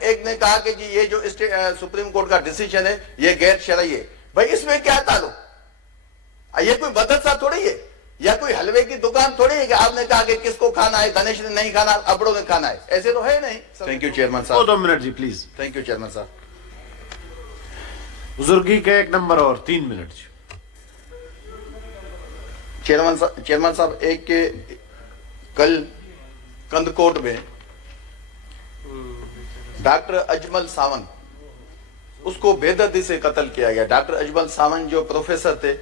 ایک نے کہا کہ جی یہ جو سپریم کورٹ کا ڈیسیجن ہے یہ غیر شرعی ہے. بھائی اس میں کیا تعلق؟ یہ کوئی مدرسہ تھوڑی ہے یا کوئی حلوے کی دکان تھوڑی ہے کہ آپ نے کہا کہ کس کو کھانا ہے، دانش نے نہیں کھانا، ابڑوں نے کھانا ہے. ایسے تو ہے نہیں. تھینک یو چیئرمین صاحب. 2 منٹ جی پلیز. تھینک یو چیئرمین صاحب. بزرگی کا ایک نمبر اور 3 منٹ جی. چیئرمین صاحب ایک کہ کل کندکوٹ میں ڈاکٹر اجمل ساون اس کو بے دردی سے قتل کیا گیا. ڈاکٹر اجمل ساون جو پروفیسر تھے،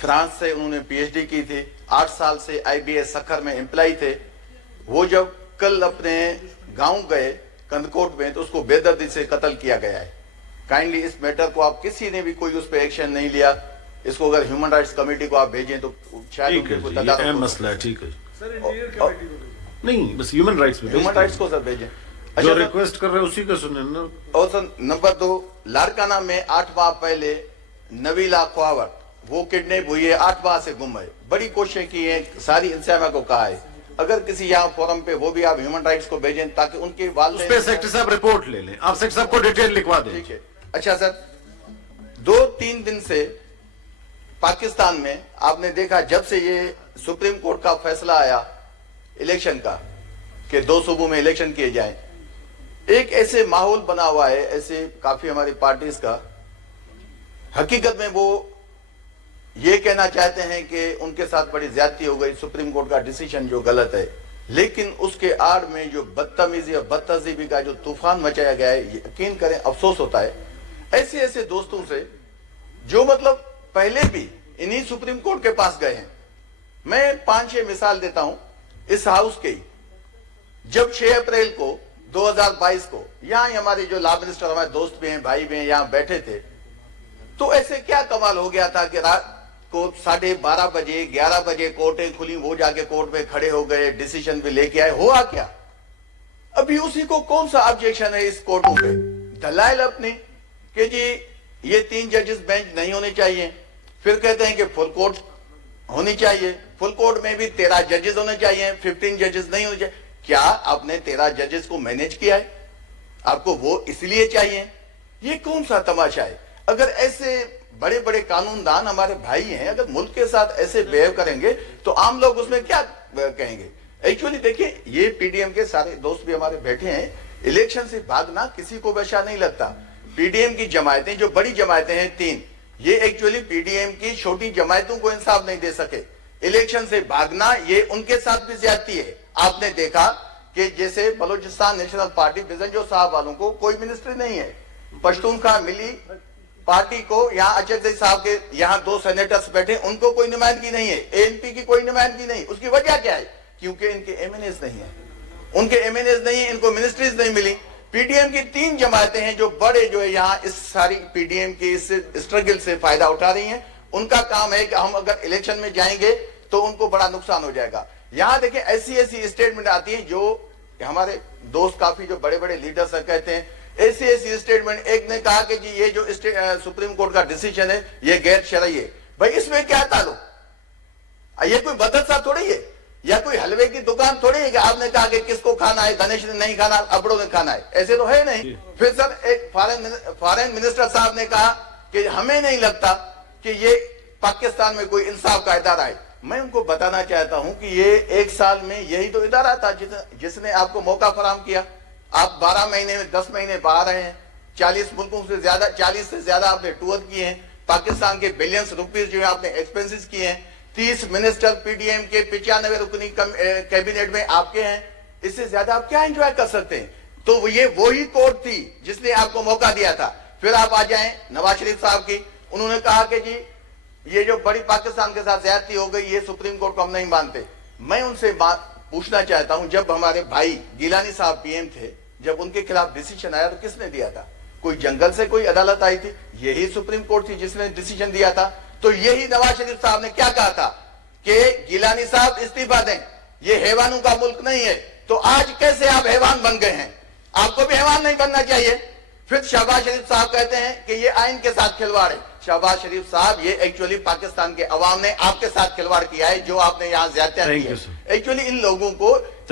فرانس سے انہوں نے پی ایچ ڈی کی تھی، 8 سال سے آئی بی ایس سکھر میں امپلائی تھے. وہ جب کل اپنے گاؤں گئے کندکوٹ میں تو اس کو بے دردی سے قتل کیا گیا ہے. کائنڈلی اس میٹر کو آپ کسی نے بھی کوئی اس پہ ایکشن نہیں لیا. اس کو اگر ہیومن رائٹس کمیٹی کو آپ بھیجیں تو شاید یہ اہم مسئلہ ہے. ٹھیک ہے نہیں، بس ہیومن رائٹس میں ہیومن رائٹس کو سر بھیجیں. جو ریکویسٹ کر رہے اسی کا سنیں نا. اور سر نمبر 2، لاڑکانہ میں 8 ماہ پہلے نویلا خواور وہ کڈنیپ ہوئی ہے، 8 ماہ سے گم ہے. بڑی کوششیں کی ہیں، ساری انسیامہ کو کہا ہے اگر کسی یہاں فورم پہ وہ بھی آپ ہیومن رائٹس کو بھیجیں تاکہ ان کے والدین. اس پہ سیکٹری صاحب رپورٹ لے لیں، آپ سیکٹری صاحب کو ڈیٹیل لکھوا دیں. ٹھیک ہے. اچھا سر، 2-3 دن سے پاکستان میں آپ نے دیکھا جب سے یہ سپریم کورٹ کا فیصلہ آیا الیکشن کا کہ 2 صوبوں میں الیکشن کیے جائیں، ایک ایسے ماحول بنا ہوا ہے ایسے کافی ہماری پارٹیز کا. حقیقت میں وہ یہ کہنا چاہتے ہیں کہ ان کے ساتھ بڑی زیادتی ہو گئی، سپریم کورٹ کا ڈیسیجن جو غلط ہے، لیکن اس کے آڑ میں جو بدتمیزی اور بد تہذیبی کا جو طوفان مچایا گیا ہے، یقین کریں افسوس ہوتا ہے ایسے دوستوں سے جو مطلب پہلے بھی انہی سپریم کورٹ کے پاس گئے ہیں. میں 5-6 مثال دیتا ہوں اس ہاؤس کے ہی. جب 6 اپریل کو 2022 کو یہاں ہمارے جو لا منسٹر ہمارے دوست بھی ہیں، بھائی بھی ہیں، یہاں بیٹھے تھے تو ایسے کیا کمال ہو گیا تھا کہ رات کو 12:30 بجے 11 بجے کورٹیں کھلی، وہ جا کے کورٹ میں کھڑے ہو گئے، ڈیسیجن بھی لے کے آئے. ہوا کیا؟ ابھی اسی کو کون سا آبجیکشن ہے اس کورٹوں پہ؟ دلائل اپنی کہ جی یہ 3 ججز بینچ نہیں ہونے چاہیے، پھر کہتے ہیں کہ فل کورٹ ہونی چاہیے، فل کورٹ میں بھی 13 ججز ہونے چاہیے، 15 ججز نہیں ہونے چاہیے. کیا آپ نے 13 ججز کو مینیج کیا ہے؟ آپ کو وہ اس لیے چاہیے؟ یہ کون سا تماشا ہے؟ اگر ایسے بڑے بڑے قانون دان ہمارے بھائی ہیں، اگر ملک کے ساتھ ایسے بیہیو کریں گے تو عام لوگ اس میں کیا کہیں گے؟ ایکچولی دیکھیں، یہ پی ڈی ایم کے سارے دوست بھی ہمارے بیٹھے ہیں، الیکشن سے بھاگنا کسی کو بھی اچھا نہیں لگتا. پی ڈی ایم کی جماعتیں جو بڑی جماعتیں ہیں 3، یہ ایکچولی پی ڈی ایم کی چھوٹی جماعتوں کو انصاف نہیں دے سکے. الیکشن سے بھاگنا یہ ان کے ساتھ بھی زیادتی ہے. آپ نے دیکھا کہ جیسے بلوچستان نیشنل پارٹی بزنجو صاحب والوں کو کوئی منسٹری نہیں ہے، پشتونخوا ملی پارٹی کو یہاں اچکزئی صاحب کے یہاں 2 سینیٹرز بیٹھے، ان کو کوئی نمائندگی نہیں ہے. اے این پی کی کوئی نمائندگی نہیں. اس کی وجہ کیا ہے؟ کیونکہ ان کے ایم این ایز نہیں ہیں، ان کے ایم این ایز نہیں ہیں، ان کو منسٹریز نہیں ملی. پی ڈی ایم کی 3 جماعتیں ہیں جو بڑے جو ہے یہاں اس ساری پی ڈی ایم کی اس اسٹرگل سے فائدہ اٹھا رہی ہیں. ان کا کام ہے کہ ہم اگر الیکشن میں جائیں گے تو ان کو بڑا نقصان ہو جائے گا. یہاں دیکھیں ایسی اسٹیٹمنٹ آتی ہیں جو ہمارے دوست کافی جو بڑے بڑے لیڈرز کہتے ہیں، ایسی اسٹیٹمنٹ. ایک نے کہا کہ جی یہ جو سپریم کورٹ کا ڈیسیجن ہے یہ غیر شرعی ہے. بھائی اس میں کیا تعلق؟ یہ کوئی مدرسہ تھوڑی ہے یا کوئی حلوے کی دکان تھوڑی ہے کہ آپ نے کہا کہ کس کو کھانا ہے، دانش نے نہیں کھانا، ابڑوں نے کھانا ہے. ایسے تو ہے نہیں. پھر سر ایک فارن منسٹر صاحب نے کہا کہ ہمیں نہیں لگتا کہ یہ پاکستان میں کوئی انصاف کا ادارہ ہے. میں ان کو بتانا چاہتا ہوں کہ یہ 1 سال میں یہی تو ادارہ تھا جس نے آپ کو موقع فراہم کیا. آپ 12 مہینے میں 10 مہینے باہر رہے ہیں، 40 ملکوں سے زیادہ 40 سے زیادہ آپ نے ٹور کیے ہیں، پاکستان کے بلینز روپیز جو ہے آپ نے ایکسپینسز کیے ہیں، 30 منسٹر پی ڈی ایم کے 95 رکنی کیبنٹ میں آپ کے ہیں. اس سے زیادہ آپ کیا انجوائے کر سکتے ہیں؟ تو یہ وہی کورٹ تھی جس نے آپ کو موقع دیا تھا. پھر آپ آ جائیں نواز شریف صاحب کی، انہوں نے کہا کہ جی یہ جو بڑی پاکستان کے ساتھ زیادتی ہو گئی، یہ سپریم کورٹ کو ہم نہیں مانتے. میں ان سے پوچھنا چاہتا ہوں، جب ہمارے بھائی گیلانی صاحب پی ایم تھے، جب ان کے خلاف ڈیسیجن آیا تو کس نے دیا تھا؟ کوئی جنگل سے کوئی عدالت آئی تھی؟ یہی سپریم کورٹ تھی جس نے ڈیسیجن دیا تھا. تو یہی نواز شریف صاحب نے کیا کہا تھا کہ گیلانی صاحب استعفیٰ دیں، یہ حیوانوں کا ملک نہیں ہے. تو آج کیسے آپ حیوان بن گئے ہیں؟ آپ کو بھی حیوان نہیں بننا چاہیے. پھر شہباز شریف صاحب کہتے ہیں کہ یہ آئین کے ساتھ کھلواڑ ہے. شہباز شریف صاحب، یہ ایکچولی پاکستان کے عوام نے آپ کے ساتھ کھلواڑ کیا ہے جو آپ نے یہاں زیادتیاں کی ہے. ایکچولی ان لوگوں کو